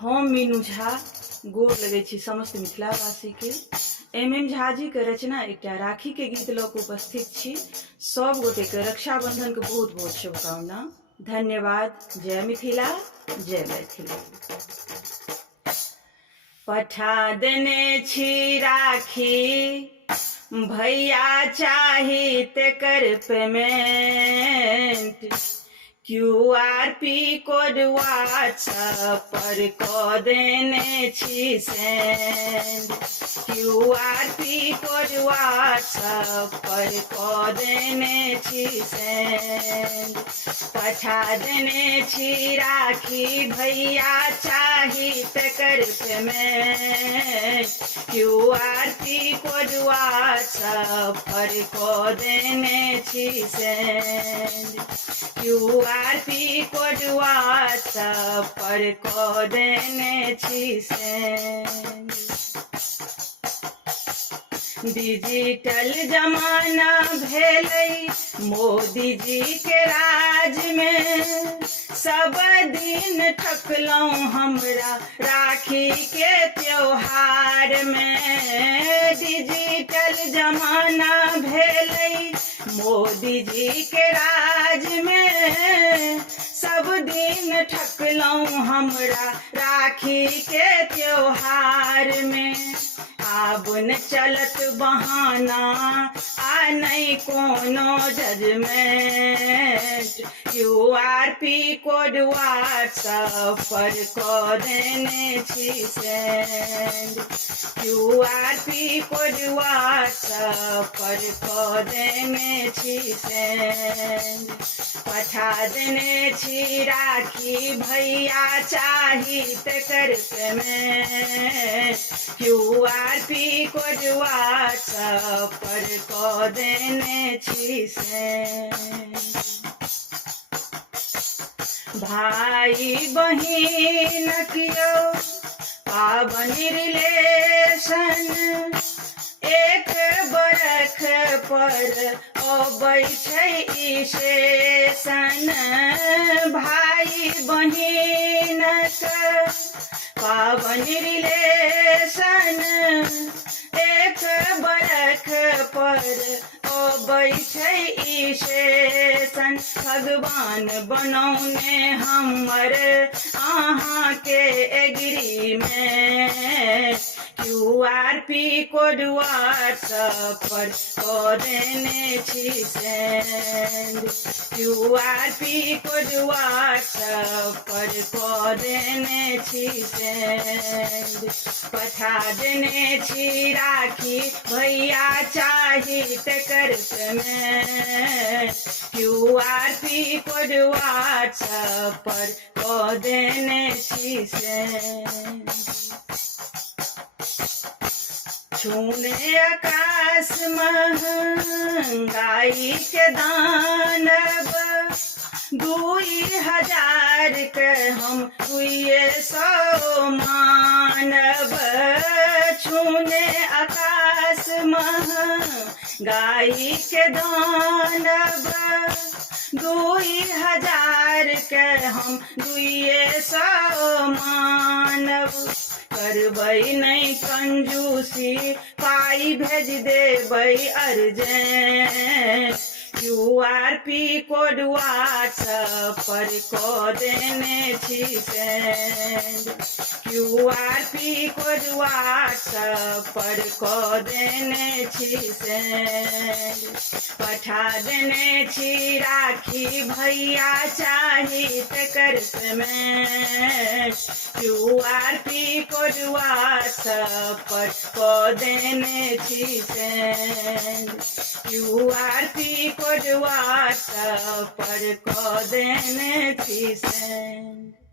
हम मीनू झा गोर लगै छी समस्त मिथिलावासी के। MM झा जी के रचना एकटा राखी के गीत लऽ कऽ उपस्थित छी। सब गोटे के रक्षाबंधन के बहुत बहुत शुभकामना। धन्यवाद। जय मिथिला, जय मैथिली। पठा देने छी राखी, भैया चाही तेकर पेमेंट। QRP कोड व्हाट्सएप पर कऽ देने छी सेंड। QRP कोड व्हाट्सएप पर कऽ देने छी सेंड। पठा देने छी राखी, भैया चाही तेकर पेमेंट। QRP कोड व्हाट्सएप पर कऽ देने छी सेंड। QRP कोड व्हाट्सएप पर कऽ देने छी सेंड। डिजिटल जमाना भेलै मोदी जी के राज में। सब दिन ठकलौं हमरा राखी के त्योहार में। डिजिटल जमाना भेलै मोदी जी के राज में। सब दिन ठकलौं हमरा राखी के त्योहार में। आब न चलत बहाना आ नहीं कोनो जजमेंट। QRP कोड व्हाट्सएप पर कऽ देने छी सेंड। QRP कोड व्हाट्सएप पर कऽ देने छी सेंड। पठा देने छी राखी, भैया चाही तेकर पेमेंट। QRP कोड व्हाट्सएप पर कऽ देने छी सेंड। भाई बहिन कियो पाबनि रिलेशन, एक बरख पर अबै छै ई सेशन। भाई बहिनक पाबनि रिलेशन, एक बरख पर अबै छै ई सेशन। भगवान बनौने हमर अहाँ के एग्रीमेंट। QRP कोड व्हाट्सएप पर कऽ देने छी सेंड। QRP कोड व्हाट्सएप पर कऽ देने छी सेंड। पठा देने छी राखी, भैया चाही तेकर पेमेंट। QRP कोड व्हाट्सएप पर कऽ देने छी सेंड। छूने आकाश महंगाई के दानव, 2000 के हम 200 मानव। छूने आकाश महंगाई के दानव, 2000 के हम 200 मानव। करबै नहीं कंजूसी, पाई भेज देबै अर्जेंट। QRP कोड व्हाट्सएप पर कऽ देने छी सेंड। QRP कोड व्हाट्सएप पर कऽ देने छी सेंड। पठा देने छी राखी, भैया चाही तेकर पेमेंट। QRP कोड व्हाट्सएप पर कऽ देने छी सेंड। QRP कोड व्हाट्सएप पर कऽ देने छी सेंड।